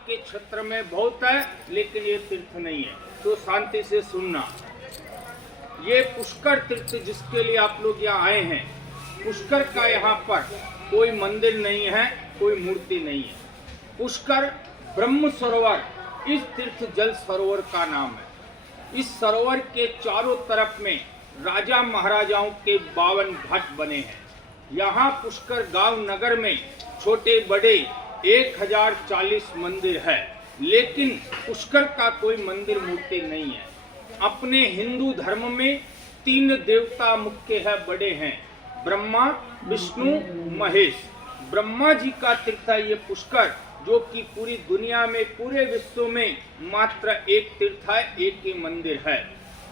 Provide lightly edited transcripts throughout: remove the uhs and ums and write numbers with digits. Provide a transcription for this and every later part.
आपके क्षेत्र में बहुत है, लेकिन ये तीर्थ नहीं है, तो शांति से सुनना। ये पुष्कर तीर्थ जिसके लिए आप लोग यहाँ आए हैं, पुष्कर का यहाँ पर कोई मंदिर नहीं है, कोई मूर्ति नहीं है। पुष्कर ब्रह्म सरोवर इस तीर्थ जल सरोवर का नाम है। इस सरोवर के चारों तरफ में राजा महाराजाओं के 52 घाट बने हैं। यहाँ पुष्कर गांव नगर में छोटे बड़े 1040 मंदिर है, लेकिन पुष्कर का कोई मंदिर मूर्ति नहीं है। अपने हिंदू धर्म में 3 देवता मुख्य है, बड़े हैं, ब्रह्मा, विष्णु, महेश। ब्रह्मा जी का तीर्थ है ये पुष्कर, जो कि पूरी दुनिया में, पूरे विश्व में मात्र एक तीर्थ है, एक ही मंदिर है।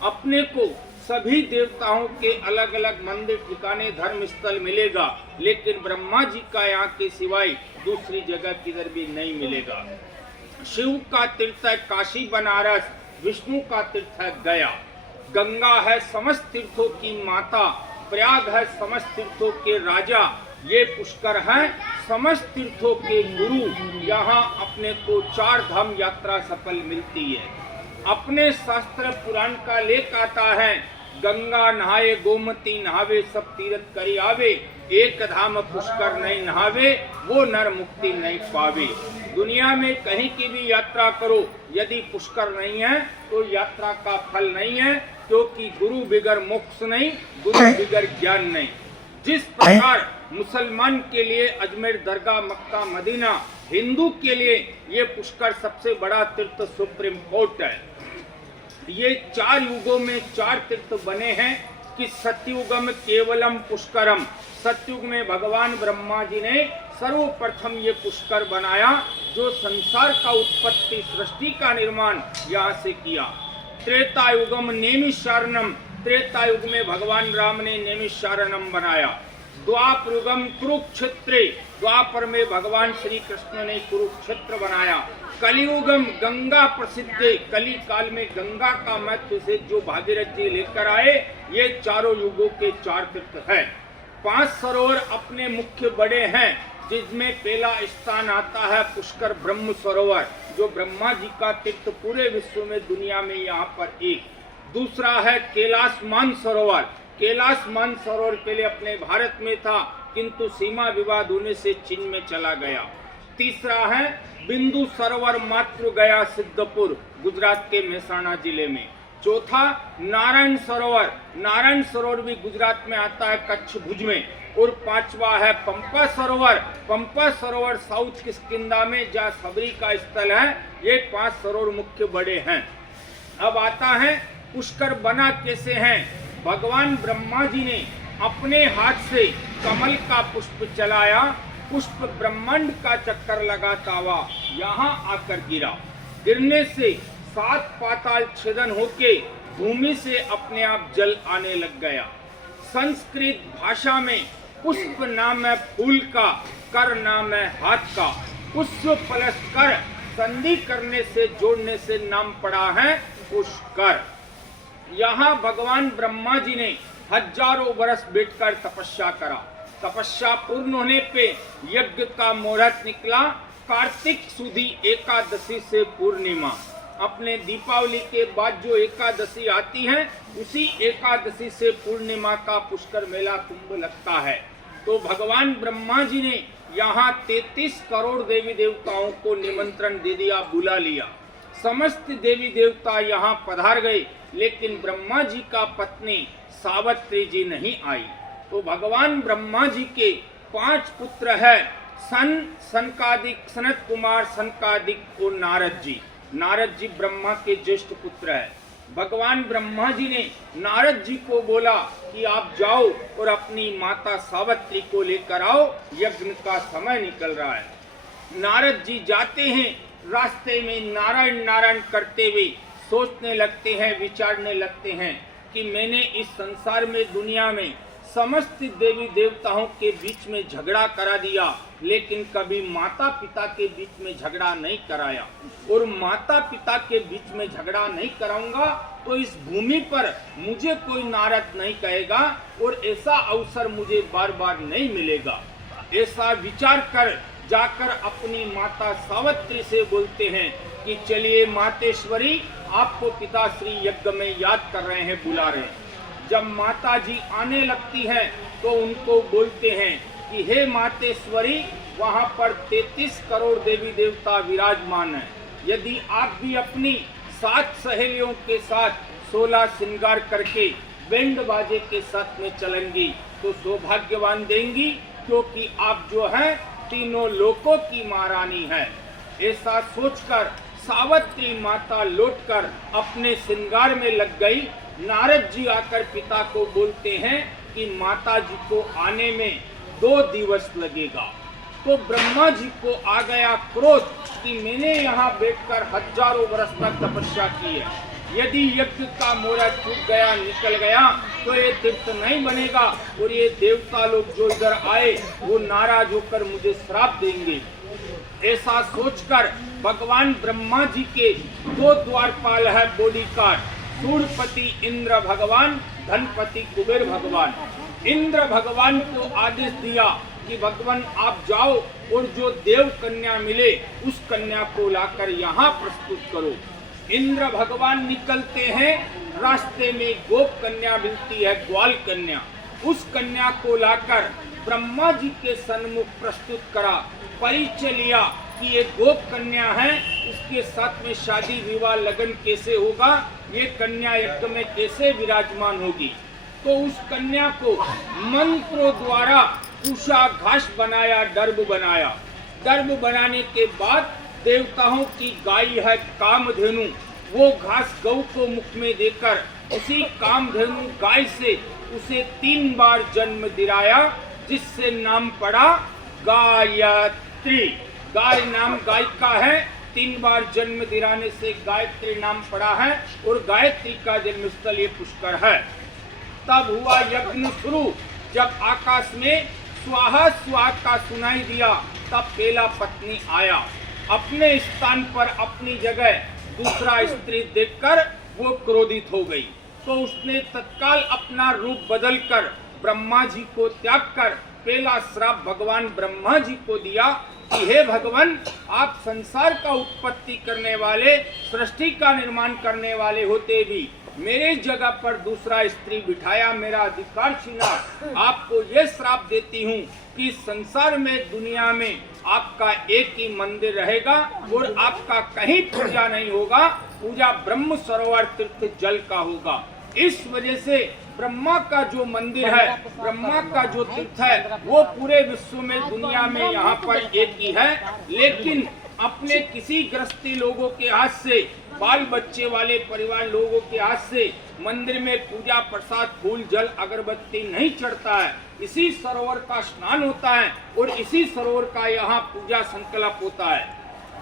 अपने को सभी देवताओं के अलग अलग मंदिर, ठिकाने, धर्म स्थल मिलेगा, लेकिन ब्रह्मा जी का यहाँ के सिवाय दूसरी जगह किधर भी नहीं मिलेगा। शिव का तीर्थ है काशी बनारस, विष्णु का तीर्थ है गया, गंगा है समस्त तीर्थों की माता, प्रयाग है समस्त तीर्थों के राजा, ये पुष्कर है समस्त तीर्थों के गुरु। यहाँ अपने को 4 धाम यात्रा सफल मिलती है। अपने शास्त्र पुराण का लेख आता है, गंगा नहाए गोमती नहावे, सब तीर्थ करी आवे, एक धाम पुष्कर नहीं नहावे, वो नर मुक्ति नहीं पावे। दुनिया में कहीं की भी यात्रा करो, यदि पुष्कर नहीं है तो यात्रा का फल नहीं है, क्योंकि गुरु बिगर मोक्ष नहीं, गुरु बिगर ज्ञान नहीं। जिस प्रकार मुसलमान के लिए अजमेर दरगाह, मक्का, मदीना, हिंदू के लिए ये पुष्कर सबसे बड़ा तीर्थ, सुप्रीम कोर्ट है। ये 4 युगों में 4 तीर्थ बने हैं कि सत्युगम केवलम पुष्करम। सत्युग में भगवान ब्रह्मा जी ने सर्वप्रथम ये पुष्कर बनाया, जो संसार का उत्पत्ति, सृष्टि का निर्माण यहाँ से किया। त्रेता युगम नेमिषारणम, त्रेता युग में भगवान राम ने नेमिषारणम बनाया। द्वापर युगम कुरुक्षेत्रे, द्वापर में भगवान श्री कृष्ण ने कुरुक्षेत्र बनाया। कलियुगम गंगा प्रसिद्ध, कली काल में गंगा का महत्व से जो भागीरथ जी लेकर आए, ये चारों युगों के 4 तीर्थ है। 5 सरोवर अपने मुख्य बड़े हैं, जिसमें पहला स्थान आता है पुष्कर ब्रह्म सरोवर, जो ब्रह्मा जी का तीर्थ पूरे विश्व में, दुनिया में यहाँ पर एक। दूसरा है कैलाश मानसरोवर। कैलाश मानसरोवर पहले अपने भारत में था, किंतु सीमा विवाद होने से चीन में चला गया। तीसरा है बिंदु सरोवर मातृ गया सिद्धपुर, गुजरात के मेहसाणा जिले में। चौथा नारायण सरोवर, नारायण सरोवर भी गुजरात में आता है, कच्छ भुज में। और 5वां है पंपा सरोवर, पंपा सरोवर साउथ किष्किंधा में, जहाँ सबरी का स्थल है। ये 5 सरोवर मुख्य बड़े हैं। अब आता है पुष्कर बना कैसे हैं। भगवान ब्रह्मा जी ने अपने हाथ से कमल का पुष्प चलाया, पुष्प ब्रह्मांड का चक्कर लगाता हुआ यहाँ आकर गिरा। गिरने से 7 पाताल छेदन होके भूमि से अपने आप जल आने लग गया। संस्कृत भाषा में पुष्प नाम है फूल का, कर नाम है हाथ का। पुष्प प्लस कर संधि करने से, जोड़ने से नाम पड़ा है पुष्कर। यहाँ भगवान ब्रह्मा जी ने हजारों वर्ष बैठकर तपस्या करा। तपस्या पूर्ण होने पे यज्ञ का मुहूर्त निकला, कार्तिक सुदी एकादशी से पूर्णिमा। अपने दीपावली के बाद जो एकादशी आती है, उसी एकादशी से पूर्णिमा का पुष्कर मेला कुंभ लगता है। तो भगवान ब्रह्मा जी ने यहाँ 33 करोड़ देवी देवताओं को निमंत्रण दे दिया, बुला लिया। समस्त देवी देवता यहाँ पधार गए, लेकिन ब्रह्मा जी का पत्नी सावित्री जी नहीं आई। तो भगवान ब्रह्मा जी के 5 पुत्र है, सनकादिक, सनत कुमार, सनकादिक और नारद जी। नारद जी ब्रह्मा के ज्येष्ठ पुत्र है। भगवान ब्रह्मा जी ने नारद जी को बोला कि आप जाओ और अपनी माता सावित्री को लेकर आओ, यज्ञ का समय निकल रहा है। नारद जी जाते हैं, रास्ते में नारायण नारायण करते हुए सोचने लगते हैं, विचारने लगते हैं कि मैंने इस संसार में, दुनिया में समस्त देवी देवताओं के बीच में झगड़ा करा दिया, लेकिन कभी माता पिता के बीच में झगड़ा नहीं कराया। और माता पिता के बीच में झगड़ा नहीं कराऊंगा तो इस भूमि पर मुझे कोई नारद नहीं कहेगा, और ऐसा अवसर मुझे बार बार नहीं मिलेगा। ऐसा विचार कर जाकर अपनी माता सावित्री से बोलते हैं कि चलिए मातेश्वरी, आपको पिताश्री यज्ञ में याद कर रहे हैं, बुला रहे हैं। जब माता जी आने लगती हैं तो उनको बोलते हैं कि हे मातेश्वरी, वहाँ पर 33 करोड़ देवी देवता विराजमान हैं। यदि आप भी अपनी 7 सहेलियों के साथ 16 श्रृंगार करके बैंड बाजे के साथ में चलेंगी तो सौभाग्यवान देंगी, क्योंकि आप जो हैं तीनों लोकों की महारानी है। ऐसा सोचकर सावित्री माता लौटकर अपने श्रृंगार में लग गई। नारद जी आकर पिता को बोलते हैं कि माता जी को आने में 2 दिवस लगेगा। तो ब्रह्मा जी को आ गया क्रोध कि मैंने यहाँ बैठकर हजारों वर्ष तक तपस्या की है, यदि यज्ञ का मोरा छूट गया, निकल गया तो ये तीर्थ नहीं बनेगा और ये देवता लोग जो इधर आए वो नाराज होकर मुझे श्राप देंगे। ऐसा सोचकर भगवान ब्रह्मा जी के 2 द्वारपाल है बॉडीगार्ड, सूर्यपति इंद्र भगवान, धनपति कुबेर भगवान। इंद्र भगवान को आदेश दिया कि भगवान आप जाओ और जो देव कन्या मिले उस कन्या को लाकर यहाँ प्रस्तुत करो। इंद्र भगवान निकलते हैं, रास्ते में गोप कन्या मिलती है, ग्वाल कन्या। उस कन्या को लाकर ब्रह्मा जी के सन्मुख प्रस्तुत करा, परिचय लिया कि ये गोप कन्या है, इसके साथ में शादी विवाह लगन कैसे होगा, ये कन्या यज्ञ में कैसे विराजमान होगी। तो उस कन्या को मंत्रों द्वारा कुशा घास बनाया, दर्भ बनाया। दर्भ बनाने के बाद देवताओं की गाय है कामधेनु, वो घास गौ को मुख में देकर उसी कामधेनु गाय से उसे 3 बार जन्म दिलाया, जिससे नाम पड़ा गायत्री। गाय नाम गाय का है, 3 बार जन्म दिलाने से गायत्री नाम पड़ा है और गायत्री का जन्म स्थल ये पुष्कर है। तब हुआ यज्ञ शुरू। जब आकाश में स्वाहा स्वाहा का सुनाई दिया तब पहला पत्नी आया। अपने स्थान पर अपनी जगह दूसरा स्त्री देखकर वो क्रोधित हो गई, तो उसने तत्काल अपना रूप बदलकर ब्रह्मा जी को त्याग कर पहला श्राप भगवान ब्रह्मा जी को दिया कि हे भगवान, आप संसार का उत्पत्ति करने वाले, सृष्टि का निर्माण करने वाले होते भी मेरे जगह पर दूसरा स्त्री बिठाया, मेरा अधिकार छीना। आपको ये श्राप देती हूँ कि संसार में, दुनिया में आपका एक ही मंदिर रहेगा और आपका कहीं पूजा नहीं होगा, पूजा ब्रह्म सरोवर तीर्थ जल का होगा। इस वजह से ब्रह्मा का जो मंदिर है, ब्रह्मा का जो तीर्थ है, वो पूरे विश्व में, दुनिया में यहाँ पर एक ही है। लेकिन अपने किसी गृहस्थी लोगों के हाथ से, बाल बच्चे वाले परिवार लोगों के हाथ से मंदिर में पूजा प्रसाद, फूल, जल, अगरबत्ती नहीं चढ़ता है। इसी सरोवर का स्नान होता है और इसी सरोवर का यहाँ पूजा संकल्प होता है।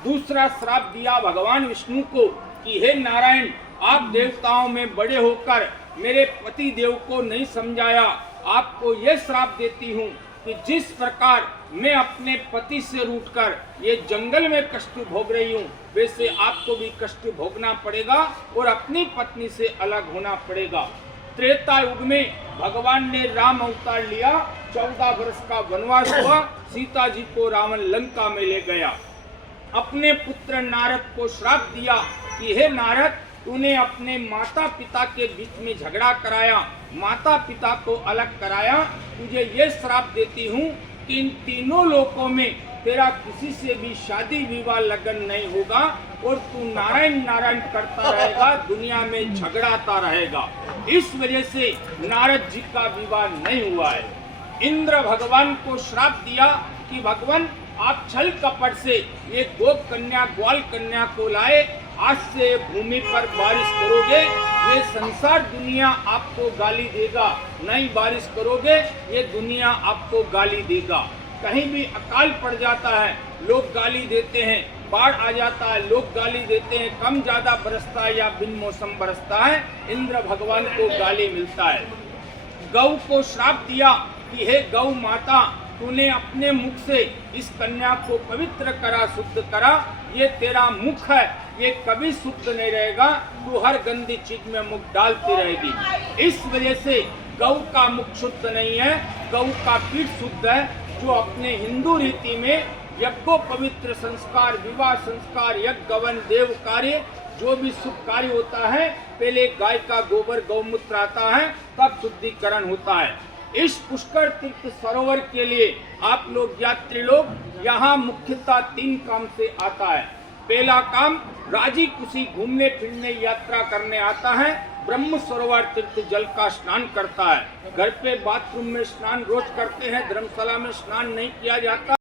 दूसरा श्राप दिया भगवान विष्णु को कि हे नारायण, आप देवताओं में बड़े होकर मेरे पति देव को नहीं समझाया। आपको यह श्राप देती हूँ कि जिस प्रकार मैं अपने पति से रूठकर ये जंगल में कष्ट भोग रही हूँ, वैसे आपको भी कष्ट भोगना पड़ेगा और अपनी पत्नी से अलग होना पड़ेगा। त्रेता युग में भगवान ने राम अवतार लिया, 14 वर्ष का वनवास हुआ, सीता जी को रावण लंका में ले गया। अपने पुत्र नारद को श्राप दिया कि हे नारद, तूने अपने माता पिता के बीच में झगड़ा कराया, माता पिता को अलग कराया। तुझे ये श्राप देती हूँ कि इन तीनों लोकों में तेरा किसी से भी शादी विवाह लगन नहीं होगा और तू नारायण नारायण करता रहेगा, दुनिया में झगड़ाता रहेगा। इस वजह से नारद जी का विवाह नहीं हुआ है। इंद्र भगवान को श्राप दिया कि भगवान, आप छल कपट से ये गोप कन्या, ग्वाल कन्या को लाए, आज से भूमि पर बारिश करोगे, ये संसार दुनिया आपको गाली देगा। नहीं बारिश करोगे, ये दुनिया आपको गाली देगा। कहीं भी अकाल पड़ जाता है, लोग गाली देते हैं, बाढ़ आ जाता है, लोग गाली देते हैं, कम ज्यादा बरसता है या बिन मौसम बरसता है, इंद्र भगवान को गाली मिलता है। गौ को श्राप दिया कि हे गौ माता, तूने अपने मुख से इस कन्या को पवित्र करा, शुद्ध करा। ये तेरा मुख है, ये कभी शुद्ध नहीं रहेगा, तू हर गंदी चीज में मुख डालती रहेगी। इस वजह से गौ का मुख शुद्ध नहीं है, गौ का पीठ शुद्ध है। जो अपने हिंदू रीति में यज्ञो पवित्र संस्कार, विवाह संस्कार, यज्ञ गवन देव कार्य, जो भी शुभ कार्य होता है पहले गाय का गोबर गौमूत्र आता है, तब शुद्धिकरण होता है। इस पुष्कर तीर्थ सरोवर के लिए आप लोग यात्री लोग यहाँ मुख्यतः 3 काम से आता है। पहला काम राजी खुशी घूमने फिरने यात्रा करने आता है, ब्रह्म सरोवर तीर्थ जल का स्नान करता है। घर पे बाथरूम में स्नान रोज करते हैं, धर्मशाला में स्नान नहीं किया जाता।